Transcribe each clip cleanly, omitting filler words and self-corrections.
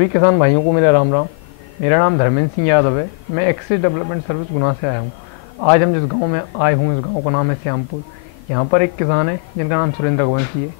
सभी किसान भाइयों को मेरा राम राम। मेरा नाम धर्मेंद्र सिंह यादव है। मैं एक्सिस डेवलपमेंट सर्विस गुना से आया हूँ। आज हम जिस गांव में आए हूँ, इस गांव का नाम है श्यामपुर। यहाँ पर एक किसान है जिनका नाम सुरेंद्र रघुवंशी है।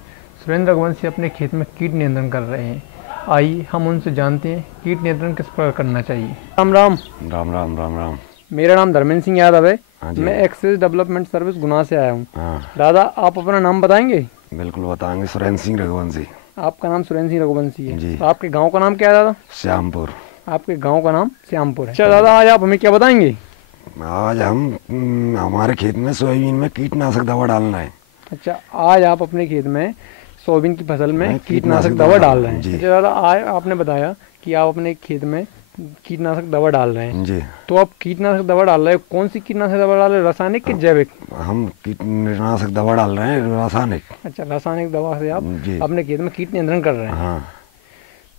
सुरेंद्र रघुवंशी अपने खेत में कीट नियंत्रण कर रहे हैं। आइए हम उनसे जानते हैं कीट नियंत्रण किस प्रकार करना चाहिए। राम राम। राम राम राम राम। मेरा नाम धर्मेंद्र सिंह यादव है। हाँ, मैं एक्सिस डेवलपमेंट सर्विस गुना से आया हूँ। हाँ, दादा, आप अपना नाम बताएंगे? बिल्कुल बताएंगे। सुरेंद्र सिंह रघुवंशी। आपका नाम सुरेंद्र सिंह रघुवंशी है जी। तो आपके गांव का नाम क्या है दादा? श्यामपुर। आपके गांव का नाम श्यामपुर है। अच्छा दादा, आज आप हमें क्या बताएंगे? आज हम हमारे खेत में सोयाबीन में कीटनाशक दवा डालना है। अच्छा, आज आप अपने खेत में सोयाबीन की फसल में कीटनाशक दवा डाल रहे हैं। अच्छा दादा, आज आपने बताया कि आप अपने खेत में कीटनाशक दवा डाल रहे हैं जी। तो आप कीटनाशक दवा डाल रहे हैं, कौन सी कीटनाशक दवा डाल रहे हैं, रासायनिक कि जैविक? हम कीटनाशक दवा डाल रहे हैं, रासायनिक। अच्छा, रासायनिक दवा से आप जी। अपने खेत में कीट नियंत्रण कर रहे हैं। हाँ।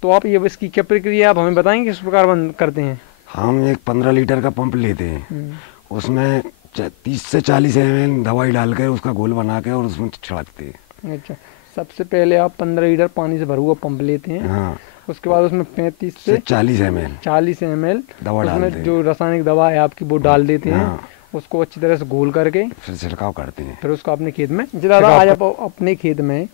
तो आप ये इसकी क्या प्रक्रिया आप हमें बताएंगे, किस प्रकार बंद करते हैं? हम एक 15 लीटर का पंप लेते हैं, उसमें 30 से 40 ml दवाई डाल कर उसका घोल बना के और उसमें छिड़कते हैं। अच्छा, सबसे पहले आप 15 लीटर पानी से भरा हुआ पंप लेते हैं। हाँ। उसके बाद उसमें 35 से 40 ml 40 ml दवा डालते हैं। जो रासायनिक दवा है आपकी वो डाल देते हैं। हाँ। उसको अच्छी तरह से घोल करके फिर छिड़काव करते हैं। फिर उसको अपने खेत में। दादा, आज आप अपने खेत में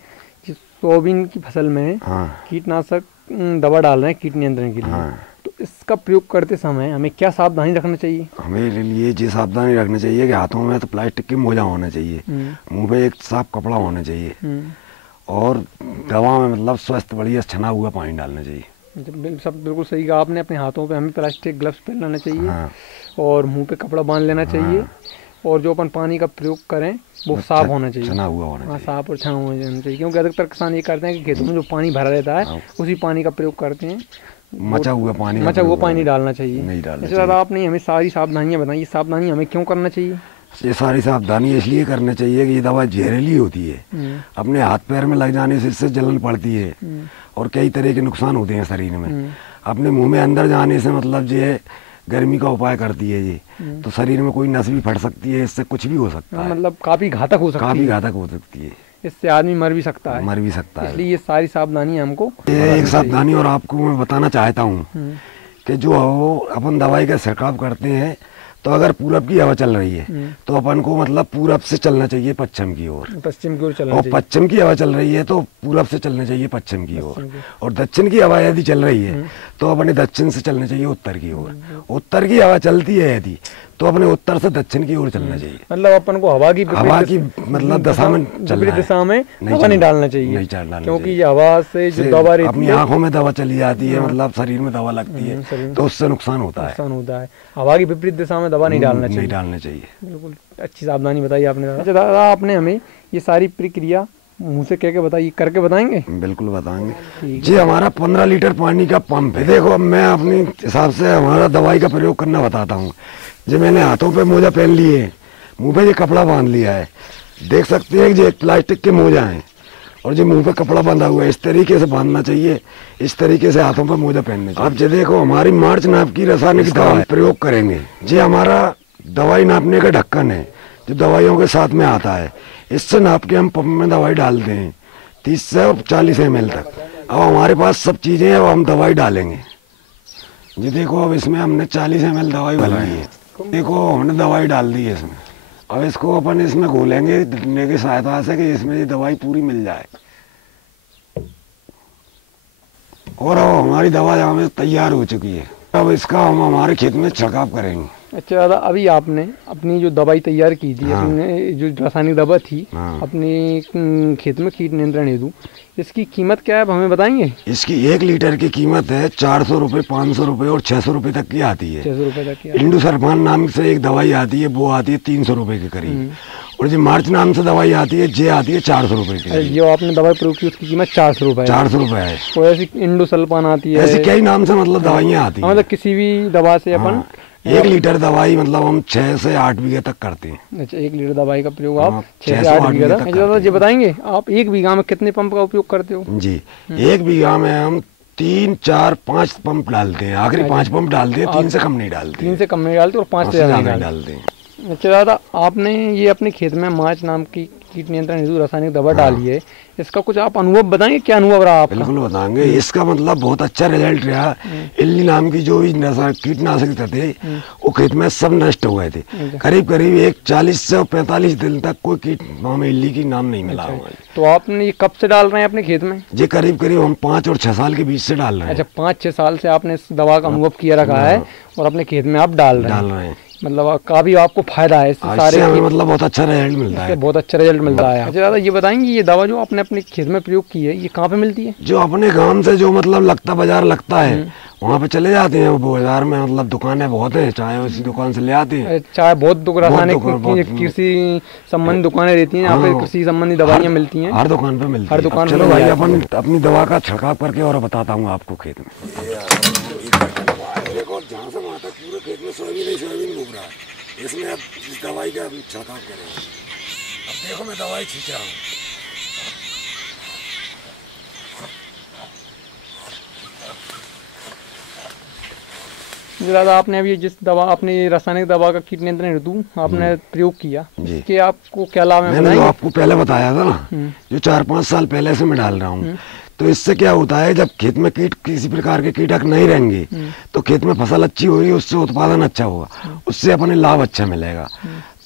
सोयाबीन की फसल में हाँ। कीटनाशक दवा डाल रहे हैं कीट नियंत्रण के लिए। हाँ। तो इसका प्रयोग करते समय हमें क्या सावधानी रखना चाहिए? हमें लिए ये सावधानी रखनी चाहिए कि हाथों में तो प्लास्टिक की मोजा होना चाहिए, मुंह पे एक साफ कपड़ा होना चाहिए, और दवा में मतलब स्वस्थ बढ़िया छना हुआ पानी डालना चाहिए। सब बिल्कुल सही कहा आपने। अपने हाथों पे हमें प्लास्टिक ग्लव्स पहन लेना चाहिए। हाँ। और मुंह पे कपड़ा बांध लेना चाहिए। और जो अपन पानी का प्रयोग करें वो साफ होना चाहिए, छना हुआ होना चाहिए। साफ और छना होना चाहिए, क्योंकि अधिकतर किसान ये करते हैं कि खेतों में जो पानी भरा रहता है उसी पानी का प्रयोग करते हैं। मचा हुआ पानी डालना चाहिए, नहीं डालना चाहिए। दादा, आपने हमें सारी सावधानियां बताई, ये सावधानी हमें क्यों करना चाहिए? ये सारी सावधानी इसलिए करनी चाहिए कि ये दवा जहरीली होती है। अपने हाथ पैर में लग जाने से इससे जलन पड़ती है और कई तरह के नुकसान होते हैं शरीर में। अपने मुंह में अंदर जाने से मतलब ये गर्मी का उपाय करती है ये, तो शरीर में कोई नस भी फट सकती है, इससे कुछ भी हो सकता है। मतलब काफी घातक हो सकती है। इससे आदमी मर भी सकता है। इसलिए ये सारी सावधानी हमको एक सावधानी और आपको मैं बताना चाहता हूँ कि जो अपन दवाई का छिड़काव करते हैं, तो अगर पूरब की हवा चल रही है तो अपन को मतलब पूरब से चलना चाहिए पश्चिम की ओर। और पश्चिम की हवा चल रही है तो पूरब से चलना चाहिए पश्चिम की ओर। और दक्षिण की हवा यदि चल रही है तो अपने दक्षिण से चलना चाहिए उत्तर की ओर। उत्तर की हवा चलती है यदि तो अपने उत्तर से दक्षिण की ओर चलना चाहिए। मतलब अपन को हवा की मतलब दिशा में दवा नहीं डालना चाहिए, क्योंकि हवा से जो दवा अपनी आंखों में दवा चली जाती है, मतलब शरीर में दवा लगती है तो उससे नुकसान होता है। हवा की विपरीत दिशा में दवा नहीं डालना चाहिए। बिल्कुल अच्छी सावधानी बताई आपने दादा। आपने हमें ये सारी प्रक्रिया मुँह से कह के बताइए, करके बताएंगे? बिल्कुल बताएंगे जी। हमारा 15 लीटर पानी का पंप है। देखो, अब मैं अपने हिसाब से हमारा दवाई का प्रयोग करना बताता हूँ। जो मैंने हाथों पे मोजा पहन लिए, मुंह पे ये कपड़ा बांध लिया है, देख सकते हैं कि ये प्लास्टिक के मोजा हैं और जो मुंह पे कपड़ा बांधा हुआ है, इस तरीके से बांधना चाहिए। इस तरीके से हाथों पे मोजा पहनने चाहिए। अब जो देखो, हमारी मार्च नाप की रासायनिक दवा प्रयोग करेंगे। ये हमारा दवाई नापने का ढक्कन है जो दवाइयों के साथ में आता है। इससे नाप के हम पंप में दवाई डालते हैं 30 से 40 ml तक। अब हमारे पास सब चीजें हैं, अब हम दवाई डालेंगे। जी देखो, अब इसमें हमने 40 ml दवाई बनाई है। देखो, हमने दवाई डाल दी है इसमें। अब इसको अपन इसमें घोलेंगे ढक्कन की सहायता से कि इसमें ये दवाई पूरी मिल जाए। और अब हमारी दवा हमें तैयार हो चुकी है। अब इसका हम हमारे खेत में छिड़काव करेंगे। अच्छा दादा, अभी आपने अपनी जो दवाई तैयार की थी, अपने जो रासायनिक दवा थी अपने खेत में कीट नियंत्रण हेतु, इसकी कीमत क्या है आप हमें बताएंगे? इसकी 1 लीटर की कीमत है 400 रुपये, 500 रुपये और 600 रुपये तक की आती है। 600 रुपये तक की। इंडोसल्फान नाम से एक दवाई आती है, वो आती है 300 रुपये के करीब। और जो मार्च नाम से दवाई आती है, जे आती है 400 रुपये की। जो आपने दवाई प्रयोग की उसकी कीमत 400 रुपये 400 रुपये है। और ऐसी इंडोसल्फान आती है, ऐसे कई नाम से मतलब दवाइयाँ आती है। मतलब किसी भी दवा से अपन 1 लीटर दवाई मतलब हम 6 से 8 बीघे तक करते हैं। अच्छा, 1 लीटर दवाई का प्रयोग आप 6 से 8 बीघे तक। ये बताएंगे आप 1 बीघा में कितने पंप का उपयोग करते हो? जी, 1 बीघा में हम 3, 4, 5 पंप डालते हैं। आखिरी 5 पंप डालते हैं, 3 से कम नहीं डालते। 3 से कम नहीं डालते और 5 से ज़्यादा नहीं डालते हैं। अच्छा दादा, आपने ये अपने खेत में मार्च नाम की कीट नियंत्रण हेतु रासायनिक दवा डाली है, इसका कुछ आप अनुभव बताएंगे, क्या अनुभव रहा आपका? बिल्कुल बताएंगे। इसका मतलब बहुत अच्छा रिजल्ट रहा। इल्ली नाम की जो भी कीटनाशक थे वो खेत में सब नष्ट हो गए थे। करीब करीब एक 40 से 45 दिन तक कोई कीट में इल्ली की नाम नहीं मिला हुआ। तो आपने ये कब से डाल रहे हैं अपने खेत में? जी करीब करीब हम 5 और 6 साल के बीच से डाल रहे हैं। अच्छा, 5-6 साल से आपने इस दवा का अनुभव किया रखा है और अपने खेत में आप डाल रहे हैं। मतलब काफी आपको फायदा है इससे, सारे मतलब बहुत अच्छा रिजल्ट मिलता है, बहुत अच्छा रिजल्ट मिलता है। अच्छा दादा, ये बताएंगे ये दवा जो आपने अपने खेत में प्रयोग की है ये कहाँ पे मिलती है? जो अपने गांव से जो मतलब लगता बाजार लगता है वहाँ पे चले जाते हैं। वो बाजार में मतलब दुकानें बहुत है, चाहे उसी दुकान से ले आते हैं। चाहे बहुत रासायनिक कृषि संबंधी दुकानें रहती हैं, यहाँ पे कृषि संबंधी दवाइयाँ मिलती हैं, हर दुकान पे मिलती है। हर दुकान। चलो भाई अपन अपनी दवा का छिड़काव करके और बताता हूँ आपको खेत में। जहाँ से वहाँ तक पूरे खेत में सोयाबीन घूम रहा है। इसमें अब इस दवाई का छिड़काव करेंगे। अब देखो मैं दवाई छींच रहा हूँ। दादा आपने अभी जिस दवा आपने रासायनिक दवा का कीट नियंत्रण हेतु आपने प्रयोग किया, इसके आपको क्या लाभ है? मैंने जो आपको पहले बताया था ना, जो 4-5 साल पहले से मैं डाल रहा हूँ, तो इससे क्या होता है जब खेत में कीट किसी प्रकार के कीटक नहीं रहेंगे तो खेत में फसल अच्छी होगी, उससे उत्पादन अच्छा होगा, उससे अपने लाभ अच्छा मिलेगा।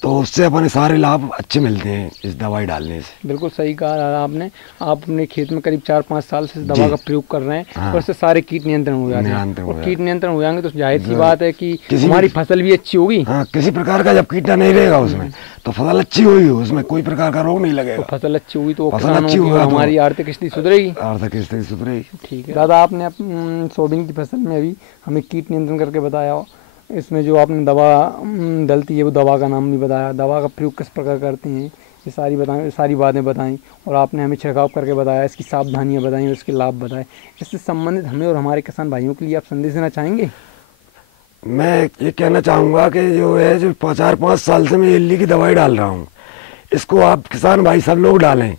तो उससे अपने सारे लाभ अच्छे मिलते हैं इस दवाई डालने से। बिल्कुल सही कहा दादा आपने। आप अपने खेत में करीब 4-5 साल से इस दवा का प्रयोग कर रहे हैं और इससे सारे कीट नियंत्रण हो जाते हैं। और कीट नियंत्रण हो जाएंगे तो जाहिर सी बात है कि हमारी फसल भी अच्छी होगी। हाँ, किसी प्रकार का जब कीटा नहीं रहेगा उसमें तो फसल अच्छी होगी, उसमें कोई प्रकार का रोग नहीं लगेगा। तो फसल अच्छी होगी तो हमारी आर्थिक स्थिति सुधरेगी। आर्थिक स्थिति सुधरेगी। ठीक है दादा, आपने सोयाबीन की फसल में अभी हमें कीट नियंत्रण करके बताया। इसमें जो आपने दवा डलती है वो दवा का नाम भी बताया, दवा का प्रयोग किस प्रकार करते हैं ये सारी बातें बताएं और आपने हमें छिड़काव करके बताया, इसकी सावधानियां बताई और इसके लाभ बताए। इससे संबंधित हमें और हमारे किसान भाइयों के लिए आप संदेश देना चाहेंगे? मैं ये कहना चाहूँगा कि जो 4-5 साल से मैं इल्ली की दवाई डाल रहा हूँ, इसको आप किसान भाई सब लोग डालें,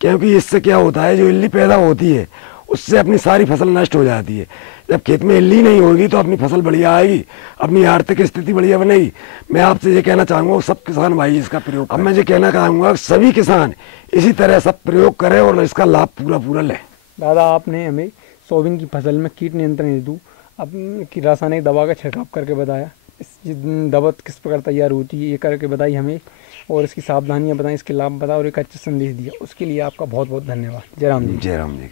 क्योंकि इससे क्या होता है जो इल्ली पैदा होती है उससे अपनी सारी फसल नष्ट हो जाती है। जब खेत में इल्ली नहीं होगी तो अपनी फसल बढ़िया आएगी, अपनी आर्थिक स्थिति बढ़िया बनेगी। मैं आपसे ये कहना चाहूँगा सब किसान भाई इसका प्रयोग। अब मैं ये कहना चाहूँगा सभी किसान इसी तरह सब प्रयोग करें और इसका लाभ पूरा लें। दादा आपने हमें सोयाबीन की फसल में कीट नियंत्रण हेतु अपनी रासायनिक दवा का छिड़काव करके बताया, इस दवा किस प्रकार तैयार होती है ये करके बताई हमें और इसकी सावधानियाँ बताएं, इसके लाभ बताएं और एक अच्छा संदेश दिया, उसके लिए आपका बहुत बहुत धन्यवाद। जय राम जी। जय राम जी।